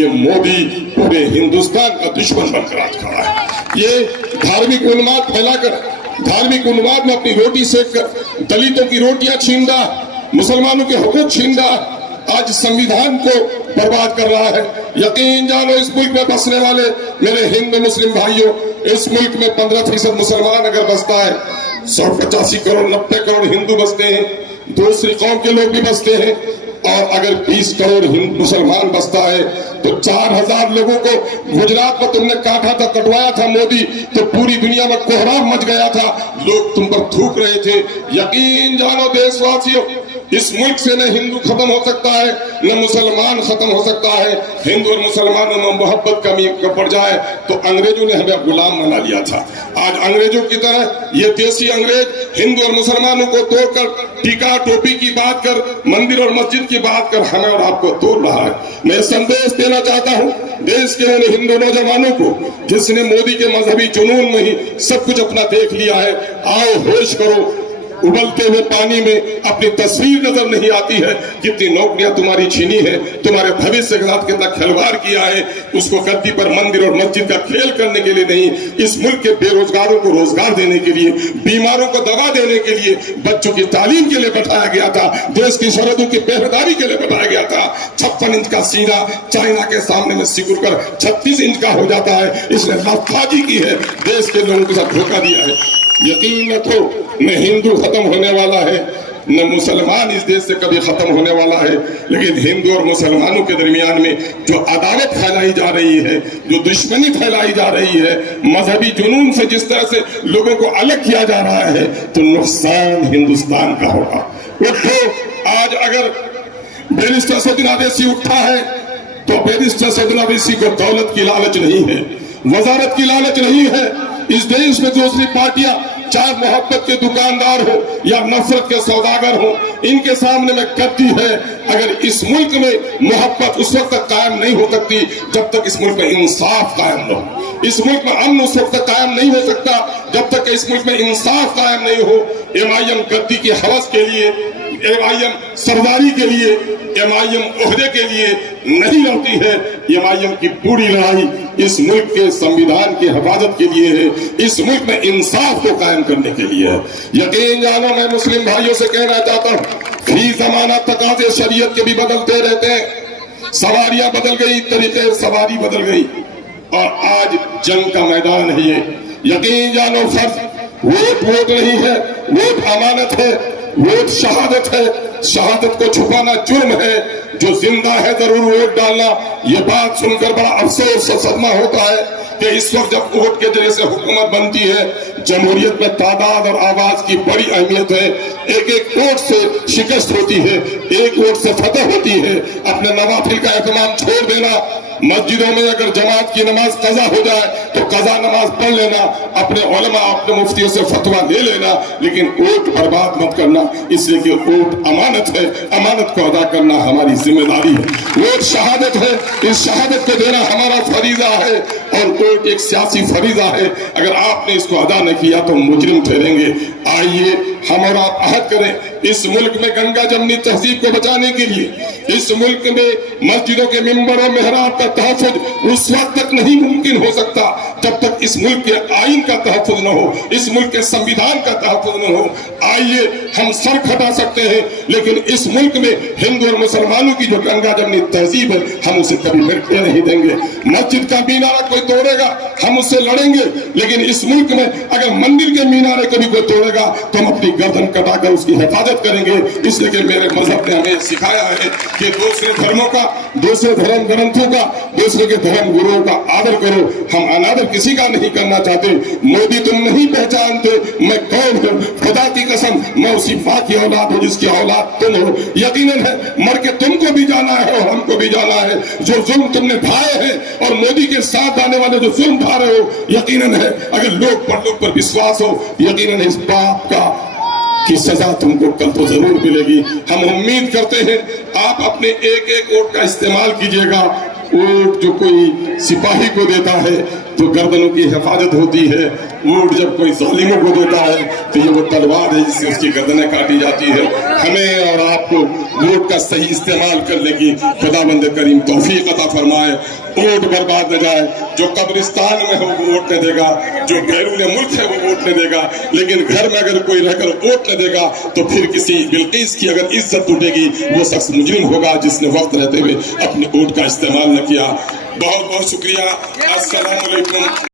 ये मोदी पूरे हिंदुस्तान का दुश्मन बनकर आज खड़ा है। ये धार्मिक उन्माद फैलाकर, धार्मिक उन्माद में अपनी रोटी सेक कर दलितों की रोटियां छीन रहा, मुसलमानों के हुकूक छीन रहा, आज संविधान को बर्बाद कर रहा है। यकीन जानो इस मुल्क में बसने वाले मेरे हिंदू मुस्लिम भाइयों, इस मुल्क में 15% मुसलमान अगर बसता है, 185 करोड़ 90 करोड़ हिंदू बसते हैं, दूसरी कौम के लोग भी बसते हैं, और अगर 20 करोड़ मुसलमान बसता है तो 4000 लोगों को गुजरात में तुमने काटा था, कटवाया था मोदी, तो पूरी दुनिया में कोहराम मच गया था, लोग तुम पर थूक रहे थे। यकीन जानो देशवासियों, इस मुल्क से न हिंदू खत्म हो सकता है न मुसलमान खत्म हो सकता है। हिंदू और मुसलमानों में मोहब्बत कमी पड़ जाए तो अंग्रेजों ने हमें गुलाम बना लिया था। आज अंग्रेजों की तरह ये देसी अंग्रेज हिंदू और मुसलमानों को तोड़कर टीका टोपी की बात कर, मंदिर और मस्जिद की बात कर हमें और आपको तोड़ रहा है। मैं संदेश देना चाहता हूँ देश के उन हिंदू नौजवानों को जिसने मोदी के मजहबी जुनून में ही सब कुछ अपना देख लिया है, आओ होश करो। उबलते हुए पानी में अपनी तस्वीर नजर नहीं आती है, कितनी नौकरियां तुम्हारी छीनी है, तुम्हारे भविष्य के साथ कितना खिलवाड़ किया है, उसको गद्दी पर मंदिर और मस्जिद का खेल करने के लिए नहीं, इस मुल्क के बेरोजगारों को रोजगार देने के लिए, बीमारों को दवा देने के लिए, बच्चों की तालीम के लिए बैठाया गया था, देश की सरहदों की पहरेदारी के लिए बैठाया गया था। 56 इंच का सीना चाइना के सामने में सिकुड़ कर 36 इंच का हो जाता है। इसने लाफाजी की है, देश के लोगों के साथ धोखा दिया है। यकीन रखो, न हिंदू खत्म होने वाला है न मुसलमान इस देश से कभी खत्म होने वाला है, लेकिन हिंदू और मुसलमानों के दरमियान में जो अदावत फैलाई जा रही है, जो दुश्मनी फैलाई जा रही है, मजहबी जुनून से जिस तरह से लोगों को अलग किया जा रहा है, तो नुकसान हिंदुस्तान का होगा। उठो, आज अगर बैरिस्टर सदुल अवैसी उठा है तो बैरिस्टर सदुल अवैसी को दौलत की लालच नहीं है, वजारत की लालच नहीं है। इस देश में दूसरी पार्टियां चाहे मोहब्बत के दुकानदार हो या नफरत के सौदागर हो, इनके सामने में गद्दी है। अगर इस मुल्क में मोहब्बत उस वक्त तक कायम नहीं हो सकती जब तक इस मुल्क में इंसाफ कायम न हो। इस मुल्क में अमन उस वक्त तक कायम नहीं हो सकता जब तक इस मुल्क में इंसाफ कायम नहीं हो। एमआईएम गद्दी की हवस के लिए, एमआईएम सरदारी के लिए, एमआईएम ओहदे के लिए नहीं लड़ती है। एमआईएम की पूरी लड़ाई इस मुल्क के संविधान की हिफाजत के लिए है, इस मुल्क में इंसाफ को कायम करने के लिए है। यकीन जानो, मैं मुस्लिम भाइयों से कहना चाहता हूँ, फी ज़माना तकाज़े शरीयत के भी बदलते रहते हैं। सवारियां बदल गई, तरीके सवारी बदल गई, और आज जंग का मैदान है ये। यकीन जानो, फर्ज वोट नहीं है, वोट अमानत है, वोट शहादत है। शहादत को छुपाना जुर्म है, जो जिंदा है जरूर वोट डालना। ये बात सुनकर बड़ा अफसोस और सदमा होता है कि इस वक्त जब वोट के जरिए से हुकूमत बनती है, जमहूरियत में तादाद और आवाज की बड़ी अहमियत है। एक एक वोट से शिकस्त होती है, एक वोट से फतह होती है। अपने नवाफिल का एहतमाम छोड़ देना, मस्जिदों में अगर जमात की नमाज कज़ा हो जाए तो कज़ा नमाज पढ़ लेना, अपने उलमा अपने मुफ्तियों से फतवा ले लेना, लेकिन वोट बर्बाद मत करना, इसलिए कि वोट अमानत है, अमानत को अदा करना हमारी जिम्मेदारी है। वोट शहादत है, इस शहादत को देना हमारा फरीजा है, और वोट एक सियासी फरीजा है। अगर आपने इसको अदा न किया तो मुजरिम ठहरेंगे। आइए हम और आप अहद करें, इस मुल्क में गंगा जमनी तहजीब को बचाने के लिए, इस मुल्क में मस्जिदों के मिंबर और मेहराब का तहफ़्फ़ुज़ उस वक्त तक नहीं मुमकिन हो सकता जब तक इस मुल्क के आइन का तहफ़्फ़ुज़ न हो, इस मुल्क के संविधान का तहफ़्फ़ुज़ न हो। आइए हम सर खटा सकते हैं, लेकिन इस मुल्क में हिंदू और मुसलमानों की जो गंगा जमनी तहजीब है, हम उसे कभी मिटने नहीं देंगे। मस्जिद का मीनारा कोई तोड़ेगा, हम उससे लड़ेंगे, लेकिन इस मुल्क में अगर मंदिर के मीनारे कभी कोई तोड़ेगा तो हम अपनी गर्दन कटाकर उसकी हिफाजत करेंगे। इसलिए कि मेरे मजहब ने हमें सिखाया है कि दूसरे धर्मों का, दूसरे धर्म ग्रंथों का, दूसरे के धर्म गुरुओं का आदर करो। हम अनादर किसी का नहीं करना चाहते। मोदी तुम नहीं पहचानते मैं कौन हूँ, खुदा की कसम मैं उसी माँ की औलाद हूँ जिसकी औलाद तुम हो। यकीनन है मर के तुमको भी जाना है और हमको भी जाना है। जो जुल्म तुमने ढाए हैं और मोदी के साथ आने वाले जो जुल्म ढा रहे हो, यकीनन है अगर लोग पर विश्वास हो, यकीनन इस बाप का की सजा तुमको कल तो जरूर मिलेगी। हम उम्मीद करते हैं आप अपने एक एक वोट का इस्तेमाल कीजिएगा। वोट जो कोई सिपाही को देता है तो गर्दनों की हिफाजत होती है, वोट जब कोई जालिमों को देता है तो ये वो तलवार है जिससे उसकी गर्दनें काटी जाती है। हमें और आपको वोट का सही इस्तेमाल करने की खुदाबंद करीम तौफीक अता फरमाए। वोट बर्बाद न जाए, जो कब्रिस्तान में हो वो वोट न देगा, जो बैरून मुल्क है वो वोट न देगा, लेकिन घर में अगर कोई रहकर वोट न देगा तो फिर किसी बिल्किस की अगर इज्जत टूटेगी वो शख्स मुजरिम होगा जिसने वक्त रहते हुए अपने वोट का इस्तेमाल न किया। बहुत बहुत शुक्रिया। अस्सलाम वालेकुम।